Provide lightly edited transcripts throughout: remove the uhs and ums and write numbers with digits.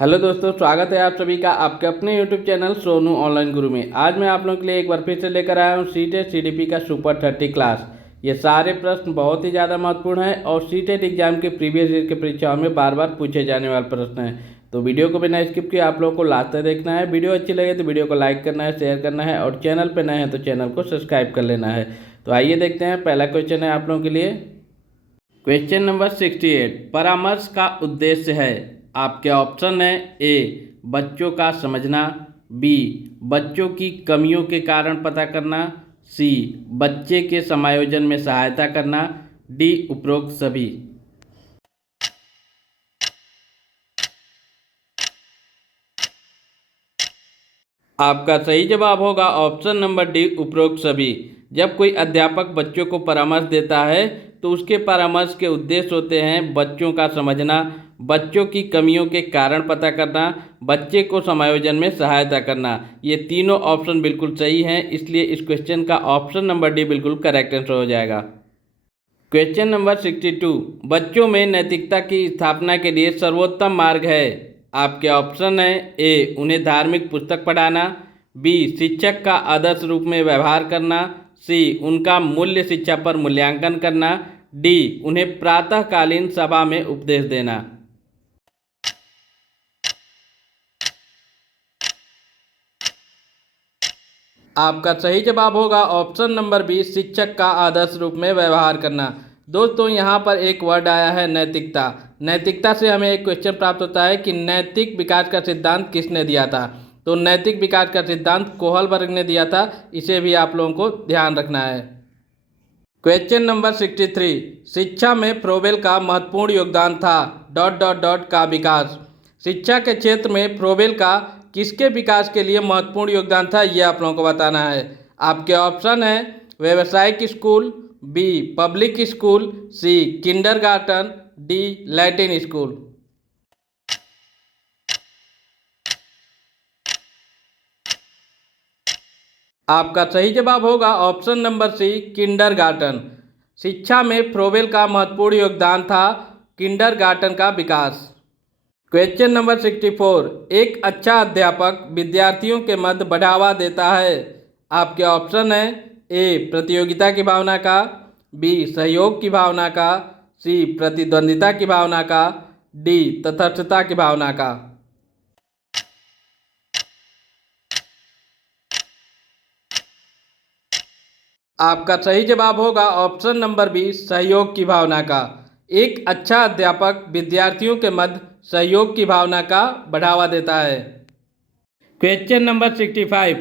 Hello दोस्तों, स्वागत है आप सभी का आपके अपने यूट्यूब चैनल सोनू ऑनलाइन गुरु में। आज मैं आप लोगों के लिए एक बार फिर से लेकर आया हूँ सीटेट सीडीपी का सुपर 30 क्लास। ये सारे प्रश्न बहुत ही ज़्यादा महत्वपूर्ण है और सीटेट एग्जाम के प्रीवियस ईयर के परीक्षाओं में बार बार पूछे जाने वाले प्रश्न हैं। तो वीडियो को बिना स्किप किए आप लोगों को लास्ट तक देखना है। वीडियो अच्छी लगे तो वीडियो को लाइक करना है, शेयर करना है और चैनल पर नए हैं तो चैनल को सब्सक्राइब कर लेना है। तो आइए देखते हैं, पहला क्वेश्चन है आप लोगों के लिए। क्वेश्चन नंबर 68, परामर्श का उद्देश्य है। आपके ऑप्शन है ए बच्चों का समझना, बी बच्चों की कमियों के कारण पता करना, सी बच्चे के समायोजन में सहायता करना, डी उपरोक्त सभी। आपका सही जवाब होगा ऑप्शन नंबर डी उपरोक्त सभी। जब कोई अध्यापक बच्चों को परामर्श देता है तो उसके परामर्श के उद्देश्य होते हैं बच्चों का समझना, बच्चों की कमियों के कारण पता करना, बच्चे को समायोजन में सहायता करना। ये तीनों ऑप्शन बिल्कुल सही हैं, इसलिए इस क्वेश्चन का ऑप्शन नंबर डी बिल्कुल करेक्ट आंसर हो जाएगा। क्वेश्चन नंबर 62, बच्चों में नैतिकता की स्थापना के लिए सर्वोत्तम मार्ग है। आपके ऑप्शन है ए उन्हें धार्मिक पुस्तक पढ़ाना, बी शिक्षक का आदर्श रूप में व्यवहार करना, सी उनका मूल्य शिक्षा पर मूल्यांकन करना, डी उन्हें प्रातःकालीन सभा में उपदेश देना। आपका सही जवाब होगा ऑप्शन नंबर बी शिक्षक का आदर्श रूप में व्यवहार करना। दोस्तों, यहाँ पर एक वर्ड आया है नैतिकता। नैतिकता से हमें एक क्वेश्चन प्राप्त होता है कि नैतिक विकास का सिद्धांत किसने दिया था। तो नैतिक विकास का सिद्धांत कोहलबर्ग ने दिया था, इसे भी आप लोगों को ध्यान रखना है। क्वेश्चन नंबर 63, शिक्षा में फ्रोबेल का महत्वपूर्ण योगदान था का विकास। शिक्षा के क्षेत्र में फ्रोबेल का किसके विकास के लिए महत्वपूर्ण योगदान था, यह आप लोगों को बताना है। आपके ऑप्शन है व्यावसायिक स्कूल, बी पब्लिक स्कूल, सी किंडरगार्टन, डी लैटिन स्कूल। आपका सही जवाब होगा ऑप्शन नंबर सी किंडरगार्टन। शिक्षा में फ्रोबेल का महत्वपूर्ण योगदान था किंडरगार्टन का विकास। क्वेश्चन नंबर 64, एक अच्छा अध्यापक विद्यार्थियों के मध्य बढ़ावा देता है। आपके ऑप्शन है ए प्रतियोगिता की भावना का, बी सहयोग की भावना का, सी प्रतिद्वंदिता की भावना का, डी तटस्थता की भावना का। आपका सही जवाब होगा ऑप्शन नंबर बी सहयोग की भावना का। एक अच्छा अध्यापक विद्यार्थियों के मध्य सहयोग की भावना का बढ़ावा देता है। क्वेश्चन नंबर 65,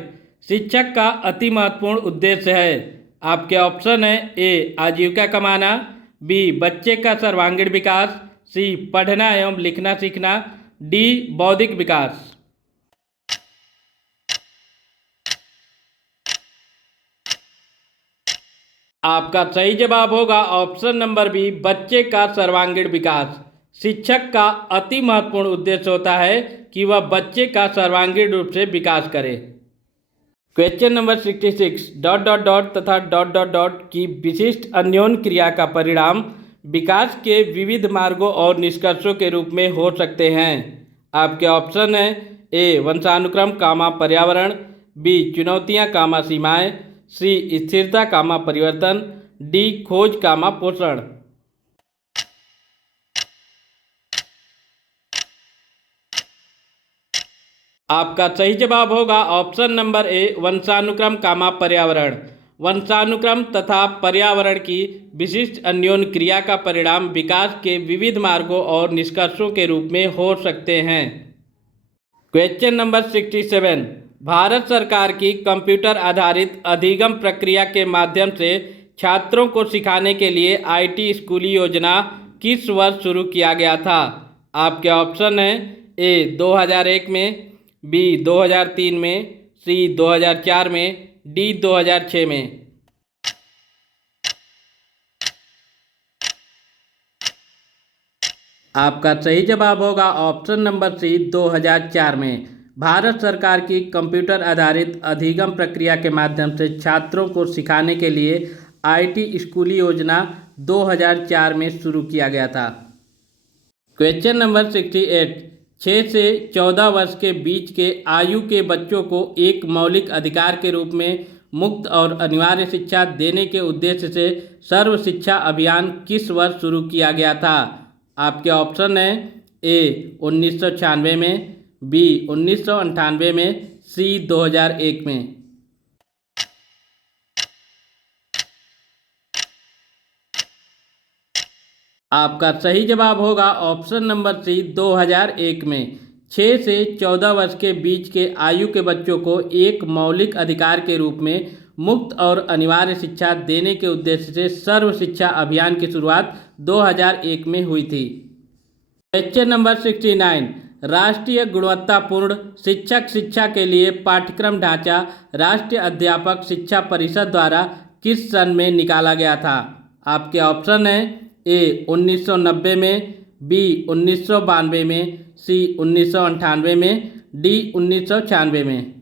शिक्षक का अति महत्वपूर्ण उद्देश्य है। आपके ऑप्शन है ए आजीविका कमाना, बी बच्चे का सर्वांगीण विकास, सी पढ़ना एवं लिखना सीखना, डी बौद्धिक विकास। आपका सही जवाब होगा ऑप्शन नंबर बी बच्चे का सर्वांगीण विकास। शिक्षक का अति महत्वपूर्ण उद्देश्य होता है कि वह बच्चे का सर्वांगीण रूप से विकास करे। क्वेश्चन नंबर 66, तथा की विशिष्ट अन्योन्य क्रिया का परिणाम विकास के विविध मार्गों और निष्कर्षों के रूप में हो सकते हैं। आपके ऑप्शन है ए वंशानुक्रम कामा पर्यावरण, बी चुनौतियां कामा सीमाएं, सी स्थिरता कामा परिवर्तन, डी खोज कामा पोषण। आपका सही जवाब होगा ऑप्शन नंबर ए वंशानुक्रम कामा पर्यावरण। वंशानुक्रम तथा पर्यावरण की विशिष्ट अन्योन्य क्रिया का परिणाम विकास के विविध मार्गों और निष्कर्षों के रूप में हो सकते हैं। क्वेश्चन नंबर 67, भारत सरकार की कंप्यूटर आधारित अधिगम प्रक्रिया के माध्यम से छात्रों को सिखाने के लिए आईटी स्कूली योजना किस वर्ष शुरू किया गया था। आपके ऑप्शन है ए 2001 में, बी 2003 में, सी 2004 में, डी 2006 में। आपका सही जवाब होगा ऑप्शन नंबर सी 2004 में। भारत सरकार की कंप्यूटर आधारित अधिगम प्रक्रिया के माध्यम से छात्रों को सिखाने के लिए आईटी स्कूली योजना 2004 में शुरू किया गया था। क्वेश्चन नंबर 68, 6 से 14 वर्ष के बीच के आयु के बच्चों को एक मौलिक अधिकार के रूप में मुफ्त और अनिवार्य शिक्षा देने के उद्देश्य से सर्व शिक्षा अभियान किस वर्ष शुरू किया गया था? आपके ऑप्शन है ए 1996 में, बी 1998 में, सी 2001 में। आपका सही जवाब होगा ऑप्शन नंबर सी 2001 में। 6 से 14 वर्ष के बीच के आयु के बच्चों को एक मौलिक अधिकार के रूप में मुफ्त और अनिवार्य शिक्षा देने के उद्देश्य से सर्व शिक्षा अभियान की शुरुआत 2001 में हुई थी। क्वेश्चन नंबर 69, राष्ट्रीय गुणवत्तापूर्ण शिक्षक शिक्षा के लिए पाठ्यक्रम ढांचा राष्ट्रीय अध्यापक शिक्षा परिषद द्वारा किस सन में निकाला गया था? आपके ऑप्शन है ए 1990 में, बी 1992 में, सी 1998 में, डी 1996 में।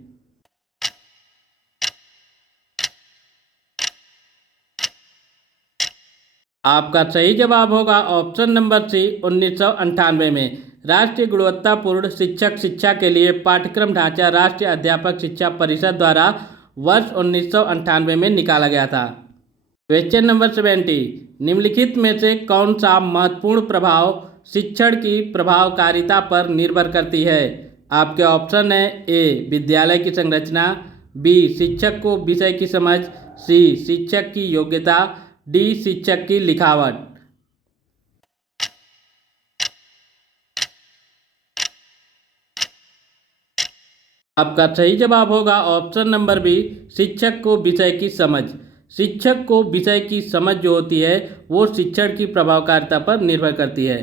आपका सही जवाब होगा ऑप्शन नंबर सी 1998 में। राष्ट्रीय गुणवत्तापूर्ण शिक्षक शिक्षा के लिए पाठ्यक्रम ढांचा राष्ट्रीय अध्यापक शिक्षा परिषद द्वारा वर्ष 1998 में निकाला गया था। क्वेश्चन नंबर 70, निम्नलिखित में से कौन सा महत्वपूर्ण प्रभाव शिक्षण की प्रभावकारिता पर निर्भर करती है? आपके ऑप्शन है ए विद्यालय की संरचना, बी शिक्षक को विषय की समझ, सी शिक्षक की योग्यता, डी शिक्षक की लिखावट। आपका सही जवाब होगा ऑप्शन नंबर बी शिक्षक को विषय की समझ। शिक्षक को विषय की समझ जो होती है वो शिक्षण की प्रभावकारिता पर निर्भर करती है।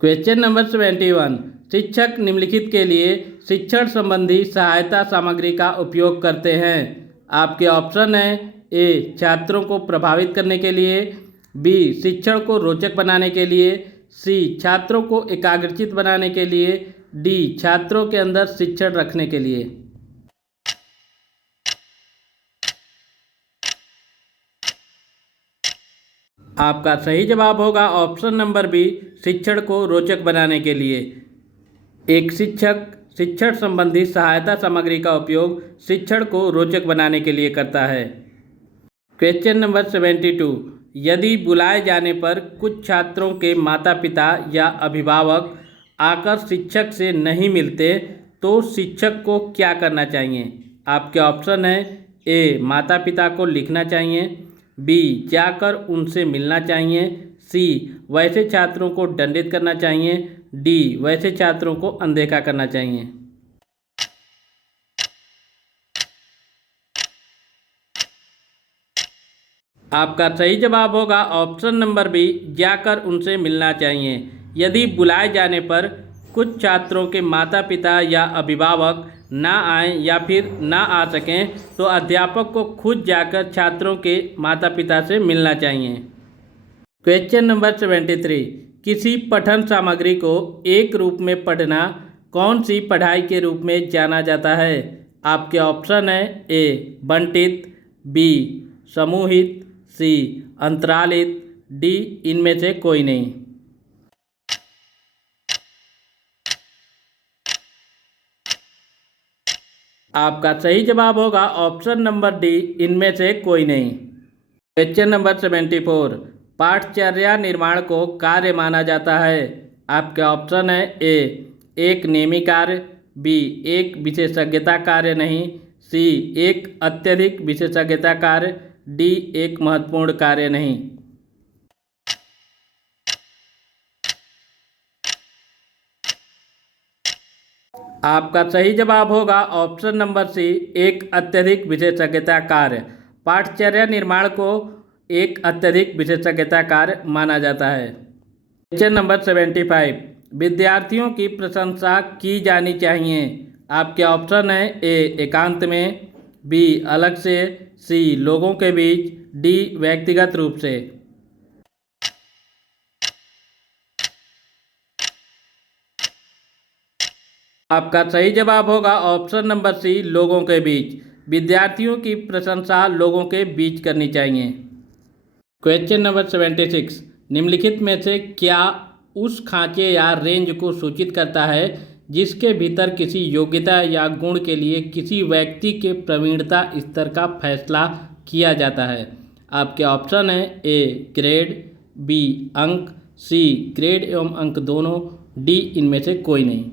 क्वेश्चन नंबर 71, शिक्षक निम्नलिखित के लिए शिक्षण संबंधी सहायता सामग्री का उपयोग करते हैं। आपके ऑप्शन है ए छात्रों को प्रभावित करने के लिए, बी शिक्षण को रोचक बनाने के लिए, सी छात्रों को एकाग्रचित बनाने के लिए, डी छात्रों के अंदर शिक्षण रखने के लिए। आपका सही जवाब होगा ऑप्शन नंबर बी शिक्षण को रोचक बनाने के लिए। एक शिक्षक शिक्षण संबंधी सहायता सामग्री का उपयोग शिक्षण को रोचक बनाने के लिए करता है। क्वेश्चन नंबर 72, यदि बुलाए जाने पर कुछ छात्रों के माता पिता या अभिभावक आकर शिक्षक से नहीं मिलते तो शिक्षक को क्या करना चाहिए? आपके ऑप्शन है ए माता पिता को लिखना चाहिए, बी जाकर उनसे मिलना चाहिए, सी वैसे छात्रों को दंडित करना चाहिए, डी वैसे छात्रों को अनदेखा करना चाहिए। आपका सही जवाब होगा ऑप्शन नंबर बी जाकर उनसे मिलना चाहिए। यदि बुलाए जाने पर कुछ छात्रों के माता पिता या अभिभावक ना आएं या फिर ना आ सकें तो अध्यापक को खुद जाकर छात्रों के माता पिता से मिलना चाहिए। क्वेश्चन नंबर 73, किसी पठन सामग्री को एक रूप में पढ़ना कौन सी पढ़ाई के रूप में जाना जाता है? आपके ऑप्शन है ए बंटित, बी समूहित, सी अंतरालित, डी इनमें से कोई नहीं। आपका सही जवाब होगा ऑप्शन नंबर डी इनमें से कोई नहीं। क्वेश्चन नंबर 74, पाठचर्या निर्माण को कार्य माना जाता है। आपके ऑप्शन है ए एक नियमित कार्य, बी एक विशेषज्ञता कार्य नहीं, सी एक अत्यधिक विशेषज्ञता कार्य, डी एक महत्वपूर्ण कार्य नहीं। आपका सही जवाब होगा ऑप्शन नंबर सी एक अत्यधिक विशेषज्ञता कार्य। पाठचर्या निर्माण को एक अत्यधिक विशेषज्ञता कार्य माना जाता है। क्वेश्चन नंबर 75, विद्यार्थियों की प्रशंसा की जानी चाहिए। आपके ऑप्शन है ए एकांत में, बी अलग से, सी लोगों के बीच, डी व्यक्तिगत रूप से। आपका सही जवाब होगा ऑप्शन नंबर सी लोगों के बीच। विद्यार्थियों की प्रशंसा लोगों के बीच करनी चाहिए। क्वेश्चन नंबर 76, निम्नलिखित में से क्या उस खांचे या रेंज को सूचित करता है जिसके भीतर किसी योग्यता या गुण के लिए किसी व्यक्ति के प्रवीणता स्तर का फैसला किया जाता है। आपके ऑप्शन है ए ग्रेड, बी अंक, सी ग्रेड एवं अंक दोनों, डी इनमें से कोई नहीं।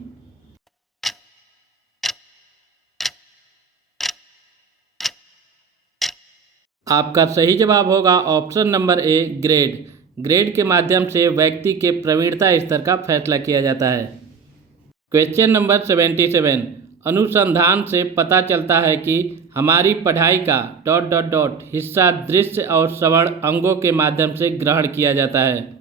आपका सही जवाब होगा option number A grade. Grade के माध्यम से व्यक्ति के प्रवीणता स्तर का फैसला किया जाता है। क्वेश्चन नंबर 77, अनुसंधान से पता चलता है कि हमारी पढ़ाई का ... हिस्सा दृश्य और श्रवण अंगों के माध्यम से ग्रहण किया जाता है।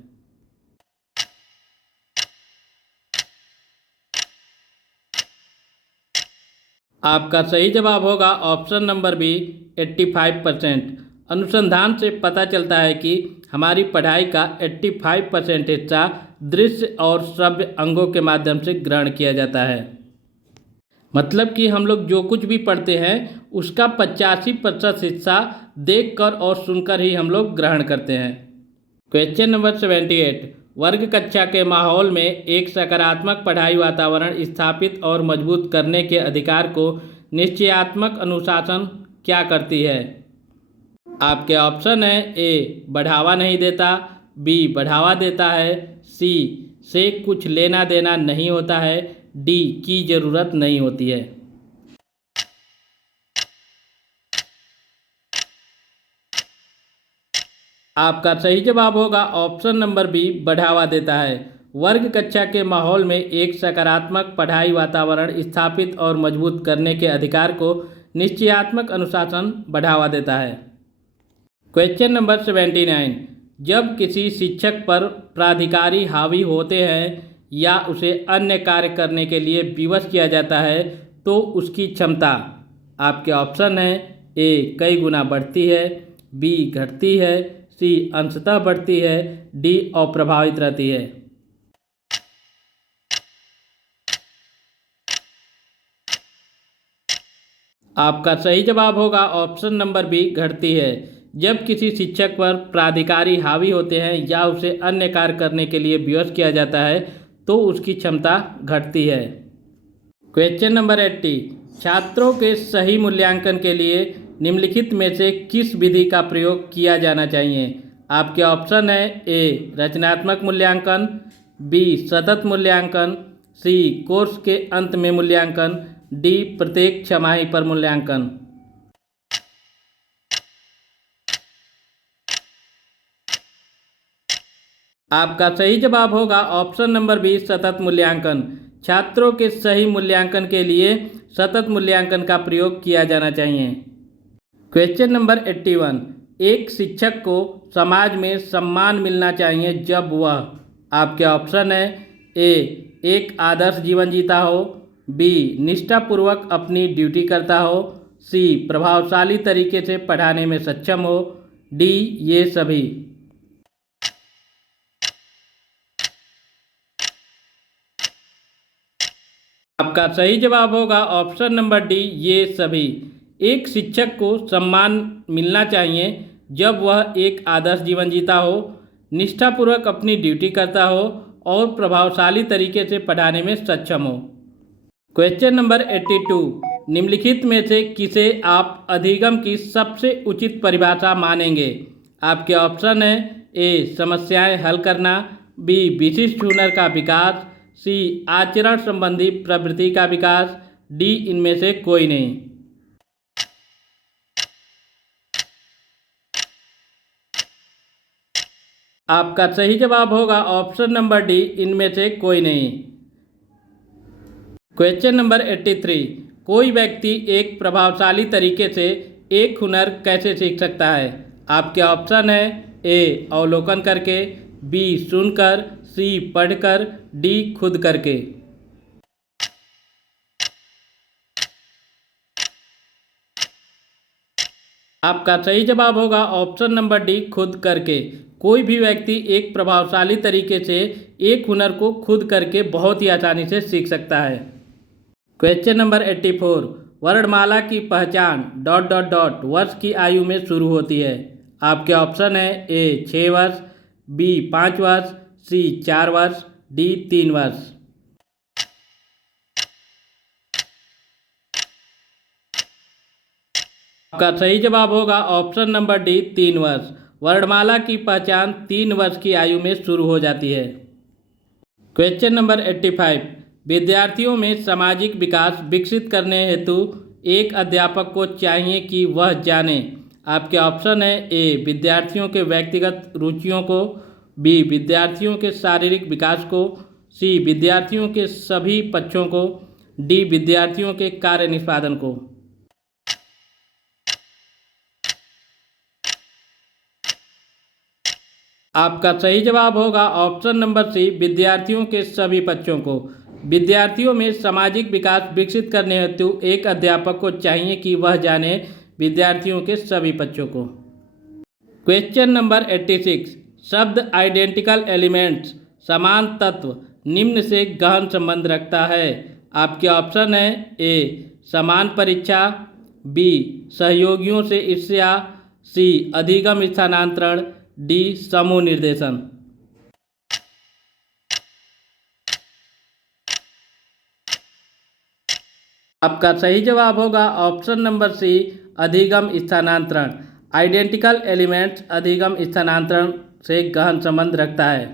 आपका सही जवाब होगा ऑप्शन नंबर बी 85%। अनुसंधान से पता चलता है कि हमारी पढ़ाई का 85% हिस्सा दृश्य और श्रव्य अंगों के माध्यम से ग्रहण किया जाता है। मतलब कि हम लोग जो कुछ भी पढ़ते हैं उसका 85% हिस्सा देखकर और सुनकर ही हम लोग ग्रहण करते हैं। क्वेश्चन नंबर 78, वर्ग कक्षा के माहौल में एक सकारात्मक पढ़ाई वातावरण स्थापित और मजबूत करने के अधिकार को निश्चयात्मक अनुशासन क्या करती है? आपके ऑप्शन है ए बढ़ावा नहीं देता, बी बढ़ावा देता है, सी से कुछ लेना देना नहीं होता है, डी की ज़रूरत नहीं होती है। आपका सही जवाब होगा ऑप्शन नंबर बी बढ़ावा देता है। वर्ग कक्षा के माहौल में एक सकारात्मक पढ़ाई वातावरण स्थापित और मजबूत करने के अधिकार को निश्चयात्मक अनुशासन बढ़ावा देता है। क्वेश्चन नंबर 79, जब किसी शिक्षक पर प्राधिकारी हावी होते हैं या उसे अन्य कार्य करने के लिए विवश किया जाता है तो उसकी क्षमता, आपके ऑप्शन है ए कई गुना बढ़ती है, बी घटती है, सी अंशतः बढ़ती है, डी अप्रभावित रहती है। आपका सही जवाब होगा ऑप्शन नंबर बी घटती है। जब किसी शिक्षक पर प्राधिकारी हावी होते हैं या उसे अन्य कार्य करने के लिए विवश किया जाता है तो उसकी क्षमता घटती है। क्वेश्चन नंबर 80, छात्रों के सही मूल्यांकन के लिए निम्नलिखित में से किस विधि का प्रयोग किया जाना चाहिए? आपके ऑप्शन है ए रचनात्मक मूल्यांकन, बी सतत मूल्यांकन, सी कोर्स के अंत में मूल्यांकन, डी प्रत्येक छमाही पर मूल्यांकन। आपका सही जवाब होगा ऑप्शन नंबर बी सतत मूल्यांकन। छात्रों के सही मूल्यांकन के लिए सतत मूल्यांकन का प्रयोग किया जाना चाहिए। क्वेश्चन नंबर 81, एक शिक्षक को समाज में सम्मान मिलना चाहिए जब वह, आपके ऑप्शन है ए एक आदर्श जीवन जीता हो, बी निष्ठापूर्वक अपनी ड्यूटी करता हो, सी प्रभावशाली तरीके से पढ़ाने में सक्षम हो, डी ये सभी। आपका सही जवाब होगा ऑप्शन नंबर डी ये सभी। एक शिक्षक को सम्मान मिलना चाहिए जब वह एक आदर्श जीवन जीता हो, निष्ठापूर्वक अपनी ड्यूटी करता हो और प्रभावशाली तरीके से पढ़ाने में सक्षम हो। क्वेश्चन नंबर 82, निम्नलिखित में से किसे आप अधिगम की सबसे उचित परिभाषा मानेंगे? आपके ऑप्शन है ए समस्याएं हल करना, बी विशिष्ट हुनर का विकास, सी आचरण संबंधी प्रवृत्ति का विकास, डी इनमें से कोई नहीं। आपका सही जवाब होगा ऑप्शन नंबर डी इनमें से कोई नहीं। क्वेश्चन नंबर 83, कोई व्यक्ति एक प्रभावशाली तरीके से एक हुनर कैसे सीख सकता है? आपके ऑप्शन है ए अवलोकन करके, बी सुनकर, सी पढ़कर, डी खुद करके। आपका सही जवाब होगा ऑप्शन नंबर डी खुद करके। कोई भी व्यक्ति एक प्रभावशाली तरीके से एक हुनर को खुद करके बहुत ही आसानी से सीख सकता है। क्वेश्चन नंबर 84, वर्णमाला की पहचान ... वर्ष की आयु में शुरू होती है। आपके ऑप्शन है ए 6 वर्ष, बी 5 वर्ष, सी 4 वर्ष, डी 3 वर्ष। आपका सही जवाब होगा ऑप्शन नंबर डी 3 वर्ष। वर्णमाला की पहचान 3 वर्ष की आयु में शुरू हो जाती है। क्वेश्चन नंबर 85, विद्यार्थियों में सामाजिक विकास विकसित करने हेतु एक अध्यापक को चाहिए कि वह जाने। आपके ऑप्शन है ए विद्यार्थियों के व्यक्तिगत रुचियों को, बी विद्यार्थियों के शारीरिक विकास को, सी विद्यार्थियों के सभी पक्षों को, डी विद्यार्थियों के कार्य निष्पादन को। आपका सही जवाब होगा ऑप्शन नंबर सी विद्यार्थियों के सभी पक्षों को। विद्यार्थियों में सामाजिक विकास विकसित करने हेतु एक अध्यापक को चाहिए कि वह जाने विद्यार्थियों के सभी पक्षों को। क्वेश्चन नंबर 86, शब्द आइडेंटिकल एलिमेंट्स समान तत्व निम्न से गहन संबंध रखता है। आपके ऑप्शन है ए समान परीक्षा, बी सहयोगियों से ईर्ष्या, सी अधिगम स्थानांतरण, डी समूह निर्देशन। आपका सही जवाब होगा ऑप्शन नंबर सी अधिगम स्थानांतरण। आइडेंटिकल एलिमेंट्स अधिगम स्थानांतरण से गहन संबंध रखता है।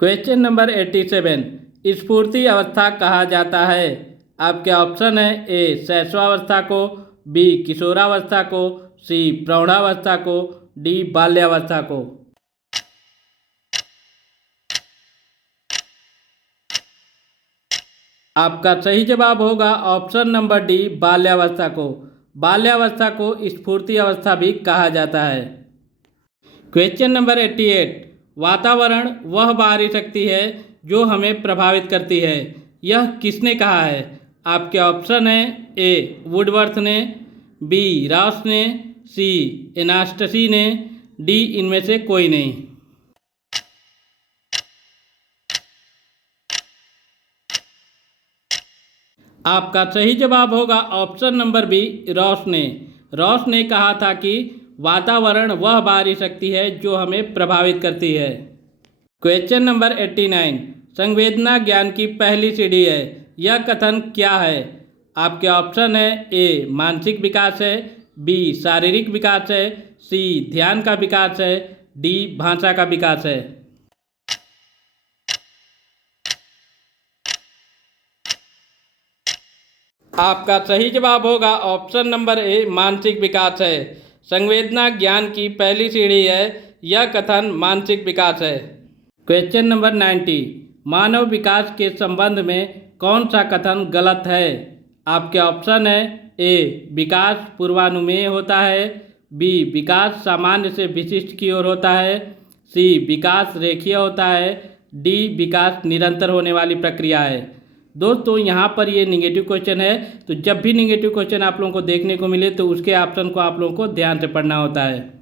क्वेश्चन नंबर 87, स्फूर्ति अवस्था कहा जाता है। आपके ऑप्शन है ए शैशवावस्था को, बी किशोरावस्था को, सी प्रौढ़ावस्था को, डी बाल्यावस्था को। आपका सही जवाब होगा ऑप्शन नंबर डी बाल्यावस्था को। बाल्यावस्था को स्फूर्ति अवस्था भी कहा जाता है। क्वेश्चन नंबर 88, वातावरण वह बाहरी शक्ति है जो हमें प्रभावित करती है, यह किसने कहा है। आपके ऑप्शन है ए वुडवर्थ ने, बी रॉस ने, सी एनास्टसी ने, डी इनमें से कोई नहीं। आपका सही जवाब होगा ऑप्शन नंबर बी रॉस ने। रॉस ने कहा था कि वातावरण वह बाहरी शक्ति है जो हमें प्रभावित करती है। क्वेश्चन नंबर 89, संवेदना ज्ञान की पहली सीढ़ी है, यह कथन क्या है। आपके ऑप्शन है ए मानसिक विकास है, बी शारीरिक विकास है, सी ध्यान का विकास है, डी भाषा का विकास है। आपका सही जवाब होगा ऑप्शन नंबर ए मानसिक विकास है। संवेदना ज्ञान की पहली सीढ़ी है, यह कथन मानसिक विकास है। क्वेश्चन नंबर 90, मानव विकास के संबंध में कौन सा कथन गलत है। आपके ऑप्शन है ए विकास पूर्वानुमेय होता है, बी विकास सामान्य से विशिष्ट की ओर होता है, सी विकास रेखीय होता है, डी विकास निरंतर होने वाली प्रक्रिया है। दोस्तों यहाँ पर ये निगेटिव क्वेश्चन है, तो जब भी निगेटिव क्वेश्चन आप लोगों को देखने को मिले तो उसके ऑप्शन को आप लोगों को ध्यान से पढ़ना होता है।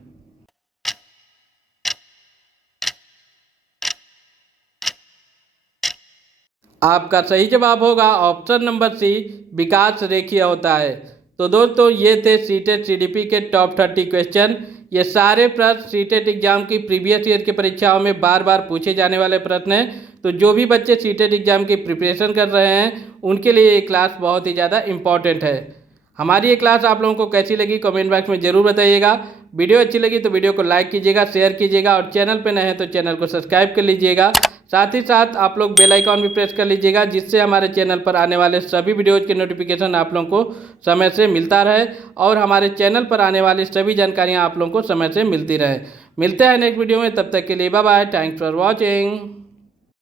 आपका सही जवाब होगा ऑप्शन नंबर सी विकास रेखीय होता है। तो दोस्तों ये थे सीटेट सीडीपी के टॉप 30 क्वेश्चन। ये सारे प्रश्न सीटेट एग्जाम की प्रीवियस ईयर की परीक्षाओं में बार बार पूछे जाने वाले प्रश्न हैं। तो जो भी बच्चे सीटेट एग्जाम की प्रिपरेशन कर रहे हैं उनके लिए ये क्लास बहुत ही ज़्यादा इम्पॉर्टेंट है। हमारी ये क्लास आप लोगों को कैसी लगी कमेंट बॉक्स में ज़रूर बताइएगा। वीडियो अच्छी लगी तो वीडियो को लाइक कीजिएगा, शेयर कीजिएगा और चैनल पर नए हैं तो चैनल को सब्सक्राइब कर लीजिएगा। साथ ही साथ आप लोग बेल आइकॉन भी प्रेस कर लीजिएगा, जिससे हमारे चैनल पर आने वाले सभी वीडियोज़ के नोटिफिकेशन आप लोगों को समय से मिलता रहे और हमारे चैनल पर आने वाली सभी जानकारियाँ आप लोगों को समय से मिलती रहे। मिलते हैं नेक्स्ट वीडियो में, तब तक के लिए bye bye, thanks for watching.